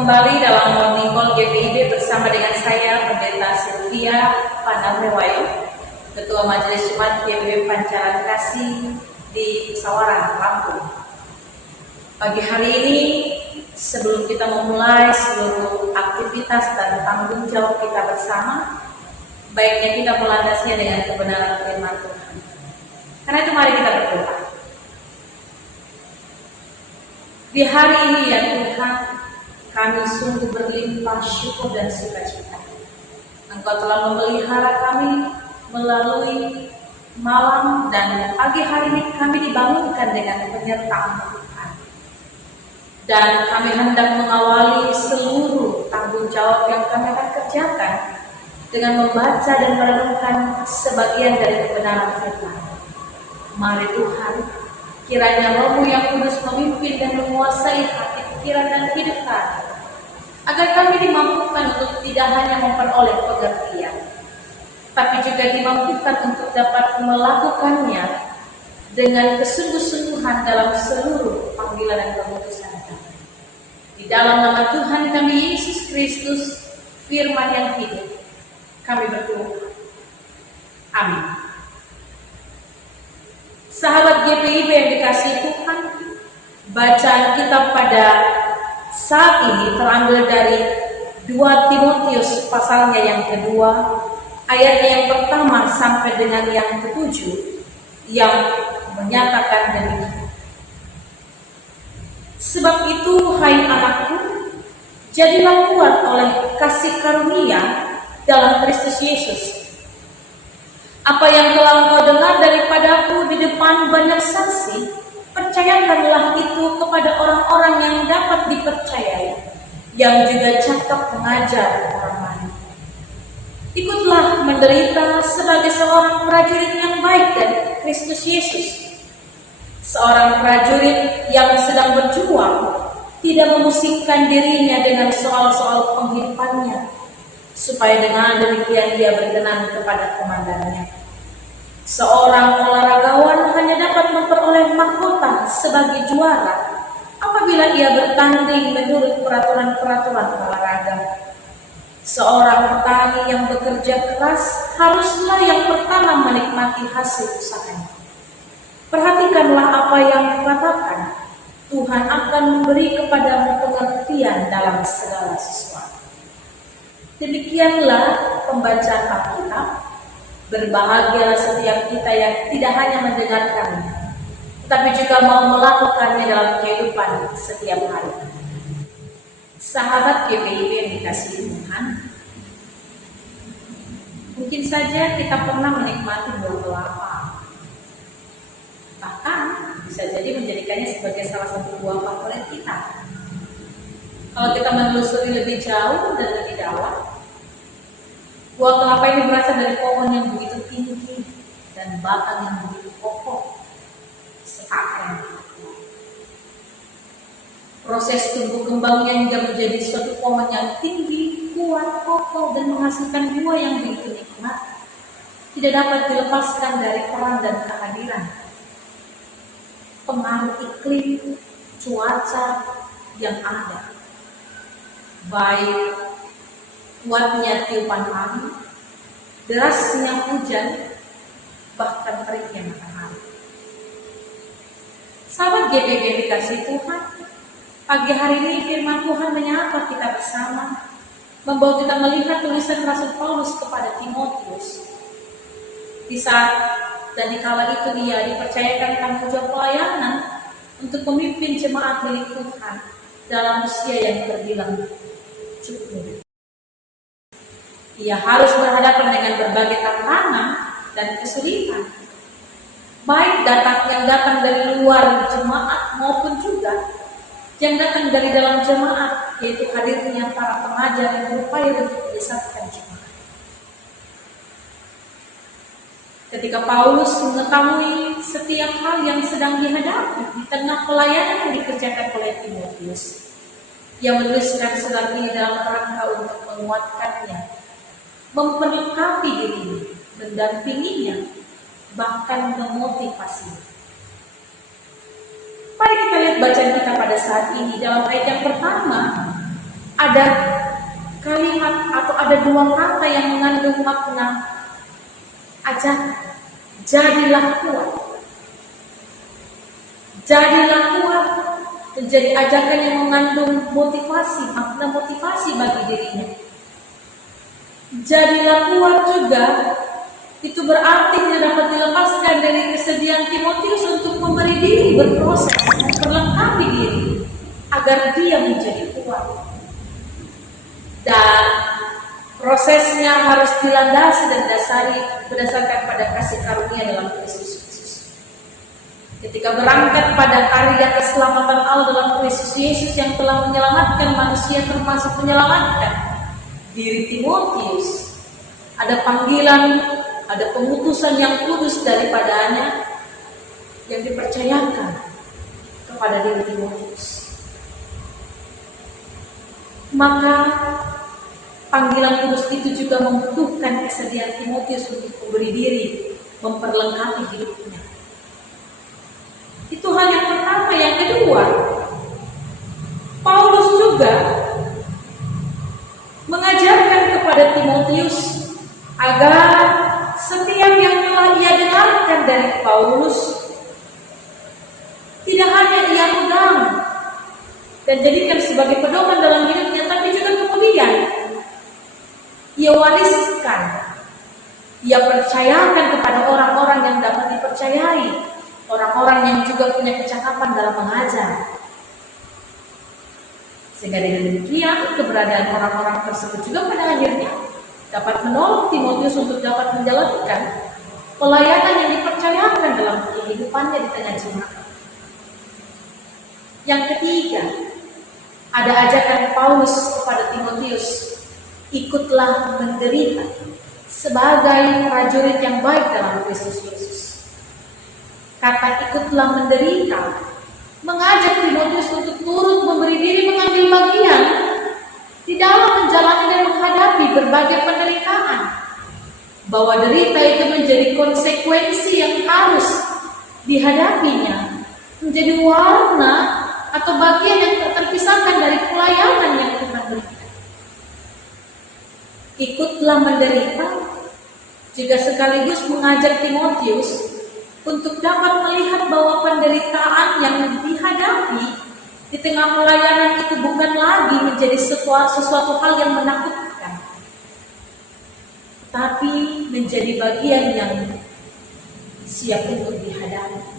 kembali dalam Morning Call GPIB bersama dengan saya, Pendeta Sylvia Panamewayo, Ketua Majelis Jemaat GPIB Pancaran Kasih di Sawaran, Lampung. Pagi hari ini, sebelum kita memulai seluruh aktivitas dan tanggung jawab kita bersama, baiknya kita melandasnya dengan kebenaran firman Tuhan. Karena itu mari kita berdoa. Di hari ini ya Tuhan, kami sungguh berlimpah syukur dan sukacita. Engkau telah memelihara kami melalui malam dan pagi hari ini kami dibangunkan dengan penyertaan Tuhan. Dan kami hendak mengawali seluruh tanggung jawab yang kami akan kerjakan dengan membaca dan merenungkan sebagian dari kebenaran firman. Mari Tuhan, kiranya Roh-Mu yang kudus memimpin dan menguasai hati, pikiran dan hidup kami, agar kami dimampukan untuk tidak hanya memperoleh pengertian, tapi juga dimampukan untuk dapat melakukannya dengan kesungguh-sungguhan dalam seluruh panggilan dan keputusan kami. Di dalam nama Tuhan kami Yesus Kristus, firman yang hidup, kami berdoa. Amin. Sahabat GPIB yang dikasihi Tuhan, bacaan kita pada saat ini terambil dari 2 Timotius pasalnya yang kedua, ayatnya yang pertama sampai dengan yang ketujuh, yang menyatakan demikian. Sebab itu, hai anakku, jadilah kuat oleh kasih karunia dalam Kristus Yesus. Apa yang telah engkau dengar daripadaku di depan banyak saksi, percayakanlah itu kepada orang-orang yang dapat dipercayai, yang juga cakap mengajar orang lain. Ikutlah menderita sebagai seorang prajurit yang baik dari Kristus Yesus. Seorang prajurit yang sedang berjuang tidak memusingkan dirinya dengan soal-soal penghidupannya, supaya dengan demikian dia berkenan kepada komandannya. Seorang olahragawan hanya dapat memperoleh mahkota sebagai juara apabila ia bertanding menurut peraturan-peraturan olahraga. Seorang petani yang bekerja keras haruslah yang pertama menikmati hasil usahanya. Perhatikanlah apa yang dikatakan, Tuhan akan memberi kepadamu pengertian dalam segala sesuatu. Demikianlah pembacaan Alkitab. Berbahagialah setiap kita yang tidak hanya mendengarkannya, tetapi juga mau melakukannya dalam kehidupan setiap hari. Sahabat GPIB yang dikasihi Tuhan, mungkin saja kita pernah menikmati buah kelapa. Bahkan bisa jadi menjadikannya sebagai salah satu buah favorit kita. Kalau kita menelusuri lebih jauh dan lebih dalam, buah kelapa ini berasal dari pohon yang begitu tinggi dan batang yang begitu kokoh, seakan. Proses tumbuh kembangnya hingga menjadi suatu pohon yang tinggi, kuat, kokoh, dan menghasilkan buah yang begitu nikmat, tidak dapat dilepaskan dari peran dan kehadiran pengaruh iklim, cuaca yang ada, baik kuatnya tiupan angin, derasnya hujan, bahkan teriknya matahari. Sahabat GPIB yang dikasihi Tuhan, pagi hari ini firman Tuhan menyapa kita bersama, membawa kita melihat tulisan Rasul Paulus kepada Timotius. Di saat dan di kala itu dia dipercayakan tanggung jawab pelayanan untuk memimpin jemaat milik Tuhan dalam usia yang terbilang cukup muda. Ia harus berhadapan dengan berbagai tantangan dan kesulitan, baik yang datang dari luar jemaat maupun juga yang datang dari dalam jemaat, yaitu hadirnya para pengajar yang berupaya untuk menyesatkan jemaat. Ketika Paulus mengetahui setiap hal yang sedang dihadapi di tengah pelayanan yang dikerjakan oleh Timotius, ia menuliskan surat ini dalam rangka untuk menguatkannya, memperlengkapi dirinya, mendampinginya, bahkan memotivasinya. Mari kita lihat bacaan kita pada saat ini dalam ayat yang pertama. ada kalimat atau ada dua kata yang mengandung makna ajakan. Jadilah kuat. Jadilah kuat menjadi ajakan yang mengandung motivasi, makna motivasi bagi dirinya. Jadilah kuat juga itu berarti tidak dapat dilepaskan dari kesediaan Timotius untuk memberi diri berproses, memperlengkapi diri agar dia menjadi kuat. Dan prosesnya harus dilandasi dan dasari berdasarkan pada kasih karunia dalam Kristus Yesus. Ketika berangkat pada karya keselamatan Allah dalam Kristus Yesus yang telah menyelamatkan manusia, termasuk menyelamatkan diri Timotius, ada panggilan, ada pengutusan yang kudus daripadanya yang dipercayakan kepada diri Timotius. Maka panggilan kudus itu juga membutuhkan kesediaan Timotius untuk memberi diri, memperlengkapi hidupnya. Itu hal yang pertama. Yang kedua, Paulus juga mengajarkan kepada Timotius agar setiap yang telah ia dengarkan dari Paulus tidak hanya ia pegang dan jadikan sebagai pedoman dalam hidupnya, tapi juga kemudian ia wariskan, ia percayakan kepada orang-orang yang dapat dipercayai, orang-orang yang juga punya kecakapan dalam mengajar. Sehingga dengan demikian keberadaan orang-orang tersebut juga pada akhirnya dapat menolong Timotius untuk dapat menjalankan pelayanan yang dipercayakan dalam kehidupannya di tengah jemaat. Yang ketiga, ada ajakan Paulus kepada Timotius, ikutlah menderita sebagai prajurit yang baik dalam Kristus Yesus. Kata ikutlah menderita mengajak Timotius untuk turut memberi diri mengambil bagian di dalam menjalani dan menghadapi berbagai penderitaan. Bahwa derita itu menjadi konsekuensi yang harus dihadapinya, menjadi warna atau bagian yang tak terpisahkan dari pelayanan yang Tuhan berikan. Ikutlah menderita juga sekaligus mengajak Timotius untuk dapat melihat bahwa penderitaan yang dihadapi di tengah pelayanan itu bukan lagi menjadi sesuatu hal yang menakutkan, tapi menjadi bagian yang siap untuk dihadapi.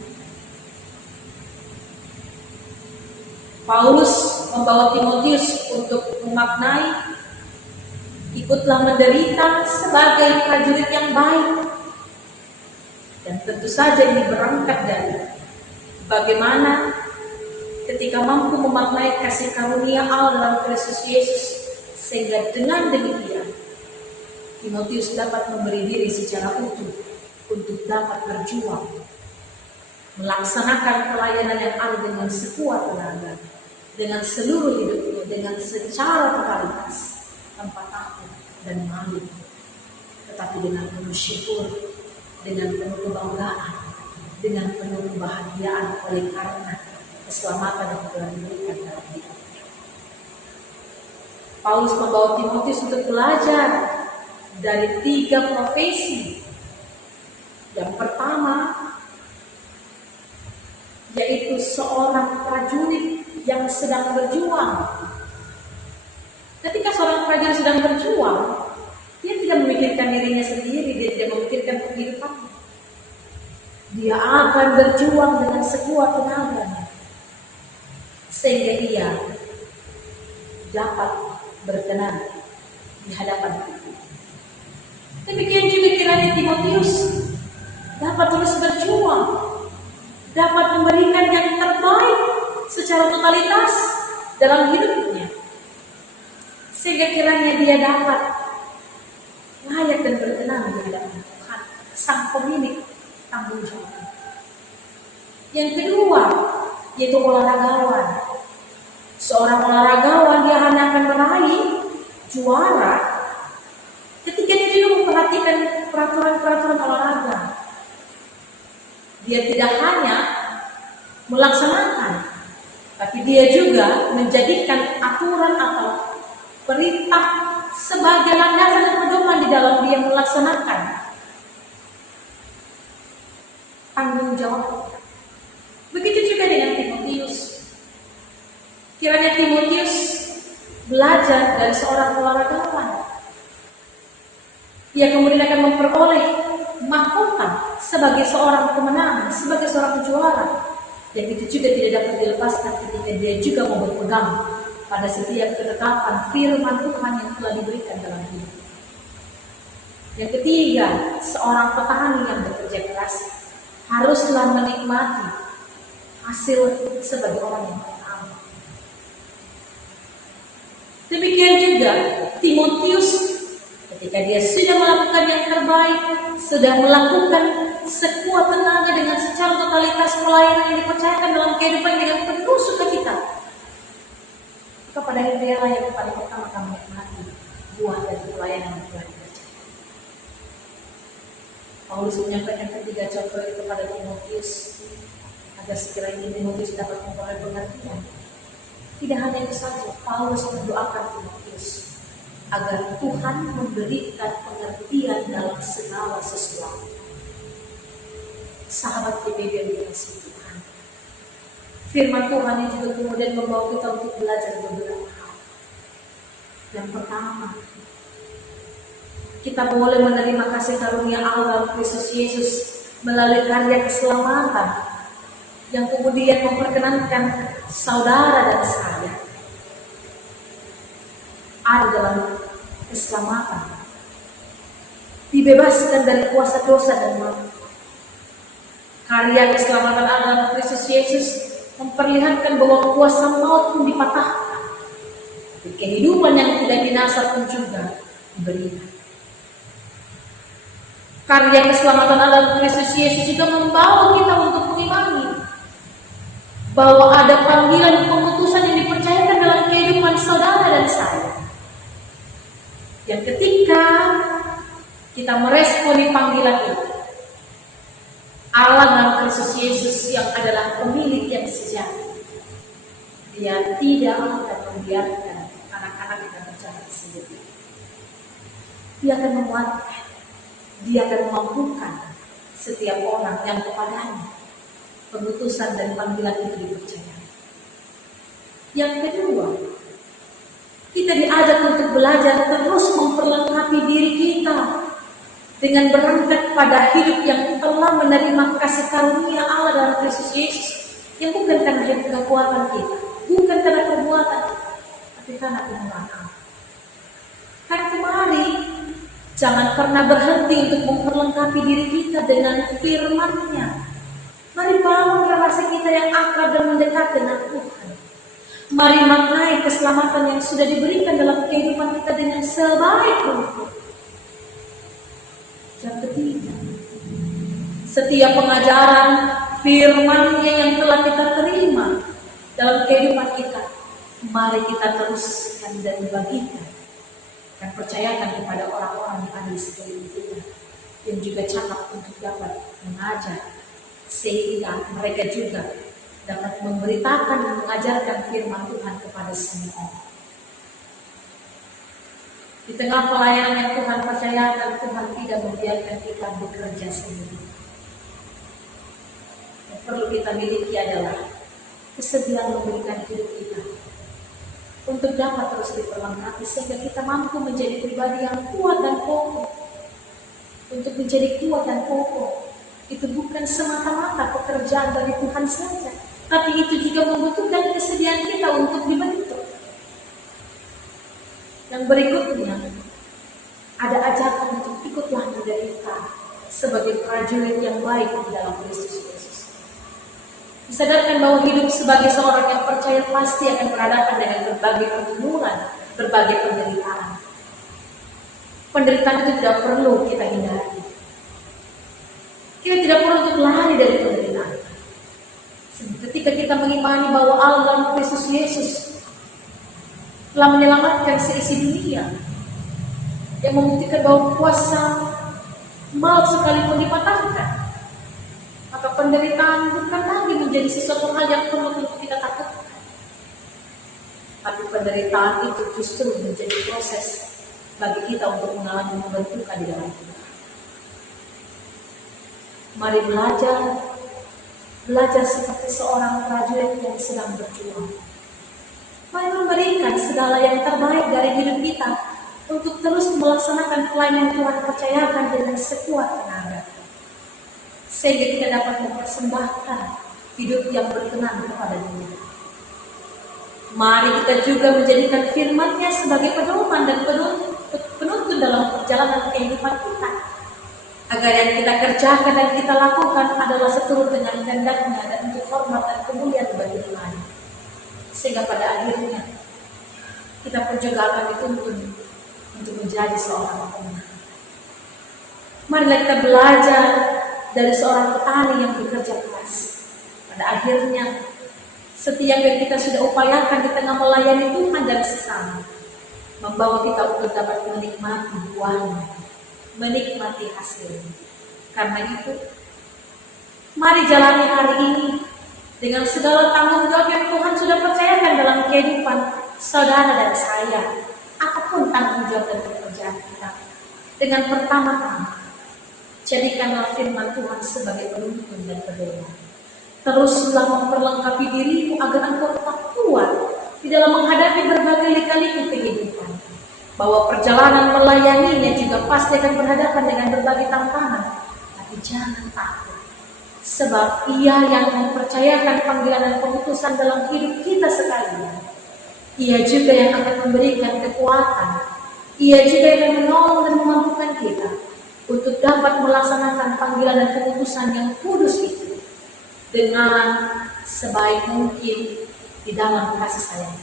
Paulus membawa Timotius untuk memaknai ikutlah menderita sebagai prajurit yang baik. Dan tentu saja ini berangkat dari bagaimana ketika mampu memaknai kasih karunia Allah dalam Kristus Yesus, sehingga dengan demikian Timotius dapat memberi diri secara utuh untuk dapat berjuang, melaksanakan pelayanan yang ada dengan sekuat tenaga, dengan seluruh hidupnya, dengan secara totalitas, tanpa takut dan malu, tetapi dengan penuh syukur, dengan penuh kebanggaan, dengan penuh kebahagiaan oleh karena keselamatan yang telah diberikan dalam hidupnya. Paulus membawa Timotius untuk belajar dari 3 profesi. Yang pertama, yaitu seorang prajurit yang sedang berjuang. Ketika seorang prajurit sedang berjuang, dia tidak memikirkan dirinya sendiri, dia tidak memikirkan kehidupannya. Dia akan berjuang dengan sekuat tenaganya, sehingga ia dapat berkenan di hadapan Tuhan. Demikian juga kiranya Timotius dapat terus berjuang, dapat memberikan yang terbaik secara totalitas dalam hidupnya, sehingga kiranya dia dapat layak dan berkenan di hadapan Tuhan, Sang Pemilik tanggung jawab. Yang kedua, yaitu olahragawan. Seorang olahragawan dia hanya akan meraih juara ketika dia juga memperhatikan peraturan-peraturan olahraga. Dia tidak hanya melaksanakan, tapi dia juga menjadikan aturan atau perintah sebagai landasan dan pedoman di dalam dia melaksanakan tanggung jawab. Begitu juga dengan Timotius. Kiranya Timotius belajar dari seorang olahragawan. Ia kemudian akan memperoleh mahkota sebagai seorang pemenang, sebagai seorang juara. Dan itu juga tidak dapat dilepaskan ketika dia juga mau berpegang pada setiap ketetapan firman Tuhan yang telah diberikan dalam hidup. Yang ketiga, seorang petani yang bekerja keras haruslah menikmati hasil sebagai orang yang bertanggung. Demikian juga Timotius, ketika dia sudah melakukan yang terbaik, sudah melakukan sekuat tenaga dengan secara totalitas pelayanan yang dipercayakan dalam kehidupan dengan penuh sukacita, kepada dia lah yang paling pertama akan menikmati buah dari pelayanan yang telah dipercayakan. Paulus menyampaikan ketiga contoh itu kepada Timotius agar sekiranya Timotius dapat memperoleh pengertian. Tidak hanya itu saja, Paulus mendoakan Timotius agar Tuhan memberikan pengertian dalam segala sesuatu. Sahabat PBB yang dikasihi Tuhan, firman Tuhan ini juga kemudian membawa kita untuk belajar beberapa hal. Yang pertama, kita boleh menerima kasih karunia Allah Kristus Yesus melalui karya keselamatan yang kemudian memperkenankan saudara dan saya ada dalam keselamatan, dibebaskan dari kuasa dosa dan maut. Karya keselamatan Allah Kristus Yesus memperlihatkan bahwa kuasa maut pun dipatahkan, kehidupan yang tidak binasa pun juga diberikan. Karya keselamatan Allah Kristus Yesus juga membawa kita untuk mengimani bahwa ada panggilan pengutusan yang dipercayakan dalam kehidupan saudara dan saya. Yang ketika kita meresponi panggilan itu, Allah dan Kristus Yesus yang adalah pemilik yang sejati, Dia tidak akan membiarkan anak-anak kita berjalan sendiri. Dia akan menguatkan, Dia akan memampukan setiap orang yang kepadanya pengutusan dan panggilan itu dipercayai. Yang kedua, kita diajak untuk belajar terus memperlengkapi diri kita dengan berangkat pada hidup yang telah menerima kasih karunia Allah dalam Kristus Yesus, yang bukan karena kekuatan kita, bukan karena perbuatan, tapi karena kemurahan Allah. Karena kemari, jangan pernah berhenti untuk memperlengkapi diri kita dengan firman-Nya. Mari bangun relasi kita yang akrab dan mendekat dengan Tuhan. Mari maknai keselamatan yang sudah diberikan dalam kehidupan kita dengan sebaik mungkin. Yang ketiga, setiap pengajaran firman-Nya yang telah kita terima dalam kehidupan kita, mari kita teruskan dan bagikan dan percayakan kepada orang-orang yang ada di sekeliling kita, yang juga cakap untuk dapat mengajar, sehingga mereka juga dapat memberitakan dan mengajarkan firman Tuhan kepada semua orang. Di tengah pelayanan yang Tuhan percayakan, Tuhan tidak membiarkan kita bekerja sendiri. Yang perlu kita miliki adalah kesediaan memberikan hidup kita untuk dapat terus diperlengkapi sehingga kita mampu menjadi pribadi yang kuat dan kokoh. Untuk menjadi kuat dan kokoh, itu bukan semata-mata pekerjaan dari Tuhan saja, tapi itu juga membutuhkan kesediaan kita untuk dibentuk. Yang berikutnya, ada ajakan untuk ikutlah menderita sebagai prajurit yang baik di dalam Kristus Yesus. Disadarkan bahwa hidup sebagai seorang yang percaya pasti akan berhadapan dengan berbagai pergumulan, berbagai penderitaan. Penderitaan itu tidak perlu kita hindari. Kita tidak perlu untuk lari dari penderitaan. Ketika kita mengimani bahwa Allah dan Kristus Yesus telah menyelamatkan seisi dunia, yang membuktikan bahwa kuasa maut sekalipun dipatahkan, maka penderitaan bukan lagi menjadi sesuatu hal yang perlu untuk kita takutkan. Tapi penderitaan itu justru menjadi proses bagi kita untuk mengalami pembentukan di dalam Tuhan. Mari belajar seperti seorang prajurit yang sedang berjuang. Mari memberikan segala yang terbaik dari hidup kita untuk terus melaksanakan pelayanan Tuhan percayakan dengan sekuat tenaga, sehingga kita dapat mempersembahkan hidup yang berkenan kepada Dia. Mari kita juga menjadikan firman-Nya sebagai pedoman dan penuntun dalam perjalanan kehidupan kita, agar yang kita kerjakan dan kita lakukan adalah seturut dengan kehendak-Nya dan untuk hormat dan kemuliaan bagi Tuhan. Sehingga pada akhirnya kita pun juga akan dituntun untuk menjadi seorang pemenang. Marilah kita belajar dari seorang petani yang bekerja keras. Pada akhirnya setiap yang kita sudah upayakan di tengah melayani Tuhan dan sesama membawa kita untuk dapat menikmati buahnya, menikmati hasilnya. Karena itu, mari jalani hari ini dengan segala tanggung jawab yang Tuhan sudah percayakan dalam kehidupan saudara dan saya. Apapun tanggung jawab dan pekerjaan kita, dengan pertama-tama jadikanlah firman Tuhan sebagai penuntun dan pedoman. Teruslah memperlengkapi dirimu agar engkau tetap kuat di dalam menghadapi berbagai lika-liku kehidupan. Bahwa perjalanan melayaninya juga pasti akan berhadapan dengan berbagai tantangan. Tapi jangan takut, sebab Ia yang mempercayakan panggilan dan pemutusan dalam hidup kita sekalian. Ia juga yang akan memberikan kekuatan. Ia juga yang akan menolong dan memampukan kita untuk dapat melaksanakan panggilan dan keputusan yang kudus itu dengan sebaik mungkin di dalam kasih sayang.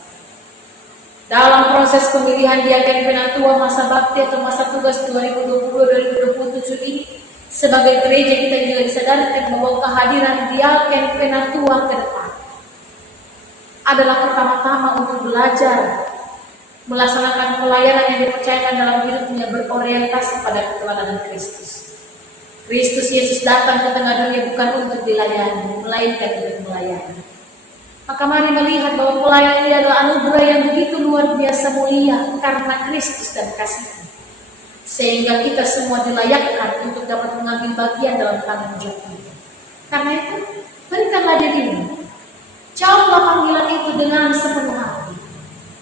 Dalam proses pemilihan diaken penatua masa bakti atau masa tugas 2020-2027 ini, sebagai gereja kita juga disadarkan bahwa kehadiran diaken penatua ke depan adalah pertama-tama untuk belajar melaksanakan pelayanan yang dipercayakan dalam hidupnya berorientasi pada keteladanan Kristus. Kristus Yesus datang ke tengah dunia bukan untuk dilayani, melainkan untuk melayani. Maka mari melihat bahwa pelayanan ini adalah anugerah yang begitu luar biasa mulia karena Kristus dan kasih-Nya. Sehingga kita semua dilayakkan untuk dapat mengambil bagian dalam tanggung jawab itu. Karena itu, berikanlah dirimu. Jawablah panggilan itu dengan sepenuh hati.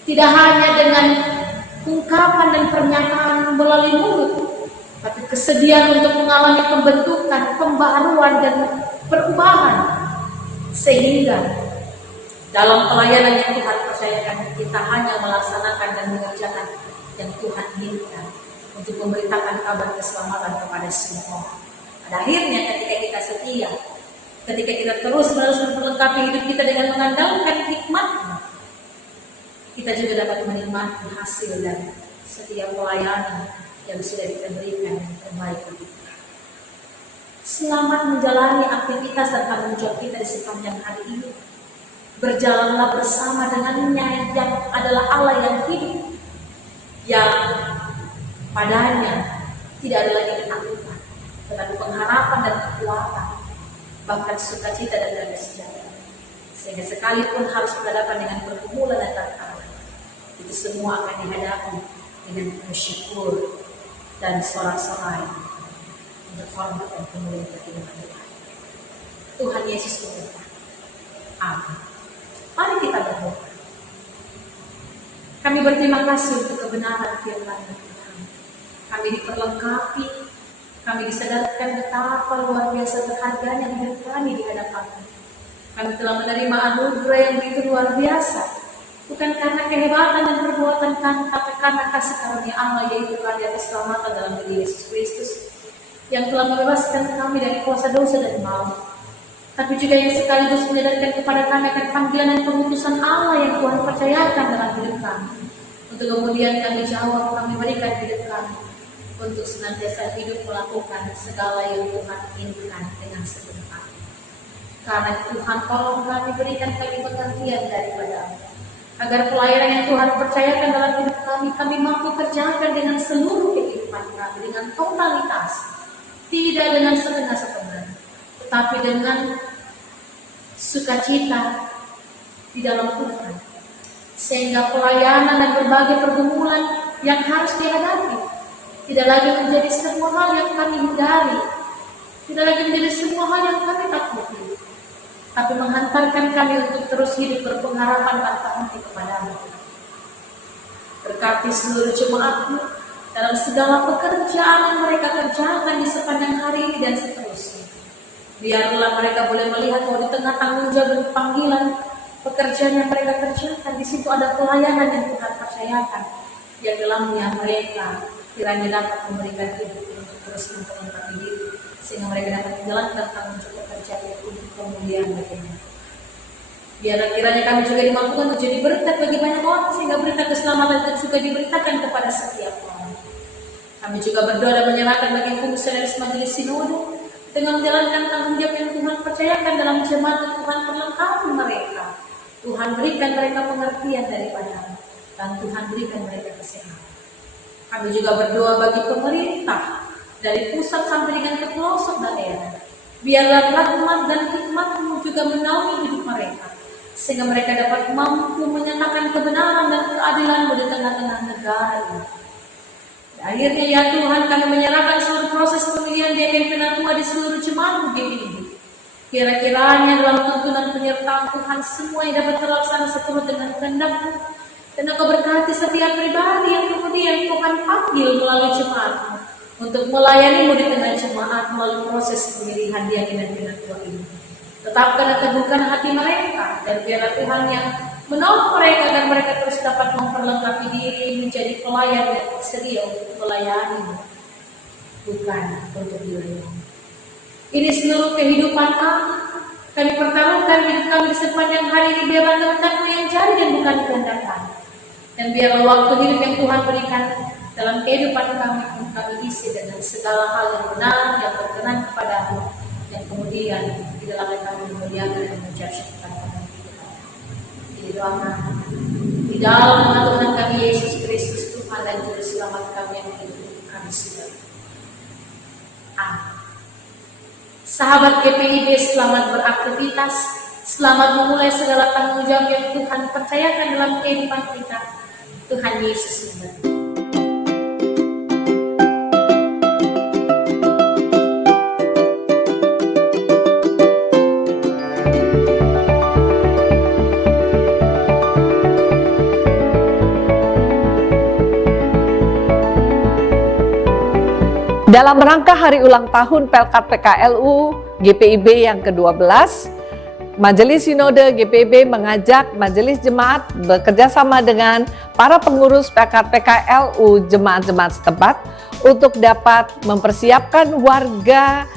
Tidak hanya dengan ungkapan dan pernyataan melalui mulut, tapi kesediaan untuk mengalami pembentukan, pembaharuan, dan perubahan. Sehingga dalam pelayanan yang Tuhan percayakan, kita hanya melaksanakan dan mengerjakan yang Tuhan inginkan untuk memberitakan kabar keselamatan kepada semua orang. Pada akhirnya ketika kita setia, ketika kita terus-menerus memperlengkapi hidup kita dengan mengandalkan hikmat-Nya, kita juga dapat menikmati hasil dan setiap pelayanan yang sudah kita berikan yang terbaik bagi kita. Selamat menjalani aktivitas dan tanggung jawab kita di sepanjang hari ini. Berjalanlah bersama dengannya yang adalah Allah yang hidup, yang padanya tidak ada lagi ketakutan, tetapi pengharapan dan kekuatan, bahkan sukacita dan damai sejahtera. Sehingga sekalipun harus berhadapan dengan pergumulan dan tantangan, itu semua akan dihadapi dengan penuh syukur dan sorak-sorai untuk hormat dan kemuliaan bagi Tuhan. Tuhan Yesus memberkati. Amin. Mari kita berdoa. Kami berterima kasih untuk kebenaran firman Tuhan. Kami diperlengkapi, kami disadarkan betapa luar biasa berharganya hidup kami di hadapan-Mu. Kami telah menerima anugerah yang begitu luar biasa, bukan karena kehebatan dan perbuatan kami, tapi karena kasih karunia Allah, yaitu karya keselamatan dalam diri Yesus Kristus, yang telah membebaskan kami dari kuasa dosa dan maut. Tapi juga yang sekaligus menyadarkan kepada kami akan panggilan dan pemutusan Allah yang Tuhan percayakan dalam hidup kami. Untuk kemudian kami jawab, kami berikan hidup kami untuk senantiasa hidup melakukan segala yang Tuhan inginkan dengan sepenuh hati. Karena Tuhan tolong kami, berikan kami pengertian daripada-Mu, agar pelayanan yang Tuhan percayakan dalam hidup kami mampu kerjakan dengan seluruh kehidupan kami, dengan totalitas, tidak dengan setengah-setengah, tetapi dengan sukacita di dalam Tuhan, sehingga pelayanan dan berbagai pergumulan yang harus dihadapi tidak lagi menjadi semua hal yang kami hindari, tidak lagi menjadi semua hal yang kami takuti, tapi menghantarkan kami untuk terus hidup berpengharapan tanpa henti kepadamu. Berkati seluruh jemaat-Mu dalam segala pekerjaan yang mereka kerjakan di sepanjang hari ini dan seterusnya. Biarlah mereka boleh melihat bahwa di tengah tanggung jawab dan panggilan pekerjaan yang mereka kerjakan, di situ ada pelayanan yang Tuhan percayakan, yang dalamnya mereka kiranya dapat memberikan hidup untuk terus memperlengkapi diri, sehingga mereka dapat menjalankan tanggung jawab pekerjaan untuk kemuliaan bagimu. Biarlah kiranya kami juga dimampukan untuk jadi berkat bagi banyak orang, sehingga berita keselamatan itu juga diberitakan kepada setiap orang. Kami juga berdoa dan menyerahkan bagi fungsionaris majelis sinode dengan menjalankan tanggung jawab yang Tuhan percayakan dalam jemaat, Tuhan perlengkapi mereka. Tuhan berikan mereka pengertian daripada-Mu, dan Tuhan berikan mereka kesehatan. Kami juga berdoa bagi pemerintah dari pusat sampai dengan ke pelosok daerah. Biarlah rahmat dan hikmat-Mu juga menaungi hidup mereka, sehingga mereka dapat mampu menyatakan kebenaran dan keadilan-Mu di tengah-tengah negara ini. Akhirnya ya Tuhan, kami menyerahkan seluruh proses pemilihan diaken penatua di seluruh jemaat-Mu ini. Kira-kiranya dalam tuntunan penyertaan Tuhan semua yang dapat terlaksana seturut dengan kehendak-Mu, dan Engkau berkati setiap pribadi yang kemudian Tuhan panggil melalui jemaat-Mu untuk melayani-Mu di tengah jemaat melalui proses pemilihan diaken penatua ini. Tetapkan dan teguhkan hati mereka, dan biarlah Tuhan yang menolong mereka agar mereka terus dapat memperlengkapi diri menjadi pelayan yang sedia untuk melayani, bukan untuk dilayani. Ini seluruh kehidupan kami pertaruhkan hidup kami di sepanjang hari ini. Biarlah kehendak-Mu yang jadi dan bukan kehendak kami. Dan biarlah waktu hidup yang Tuhan berikan dalam kehidupan kami isi dengan segala hal yang benar, yang berkenan kepada-Mu, yang kemudian di dalamnya kami memuliakan dan mengucap syukur kepada-Mu. Doakan di dalam nama Tuhan kami Yesus Kristus, Tuhan dan Juru Selamat kami yang hidup, kami sudah. Amin. Sahabat GPIB, selamat beraktivitas, selamat memulai segala tanggung jawab yang Tuhan percayakan dalam kehidupan kita. Tuhan Yesus memberkati. Dalam rangka hari ulang tahun Pelkat PKLU GPIB yang ke-12, Majelis Sinode GPIB mengajak Majelis Jemaat bekerjasama dengan para pengurus Pelkat PKLU jemaat-jemaat setempat untuk dapat mempersiapkan warga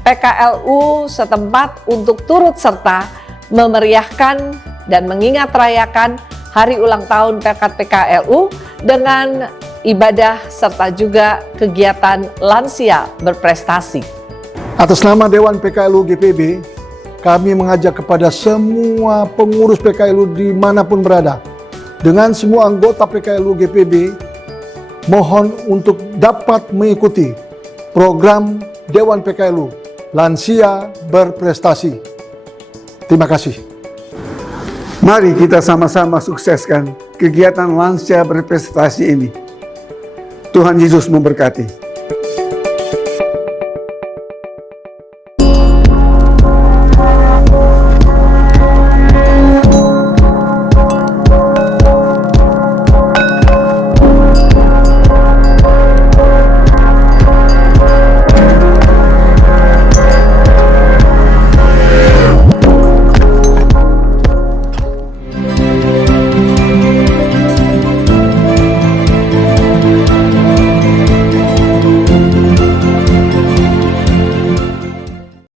PKLU setempat untuk turut serta memeriahkan dan mengingat rayakan hari ulang tahun Pelkat PKLU dengan ibadah serta juga kegiatan lansia berprestasi. Atas nama Dewan PKLU GPIB, kami mengajak kepada semua pengurus PKLU dimanapun berada, dengan semua anggota PKLU GPIB, mohon untuk dapat mengikuti program Dewan PKLU Lansia Berprestasi. Terima kasih. Mari kita sama-sama sukseskan kegiatan lansia berprestasi ini. Tuhan Yesus memberkati.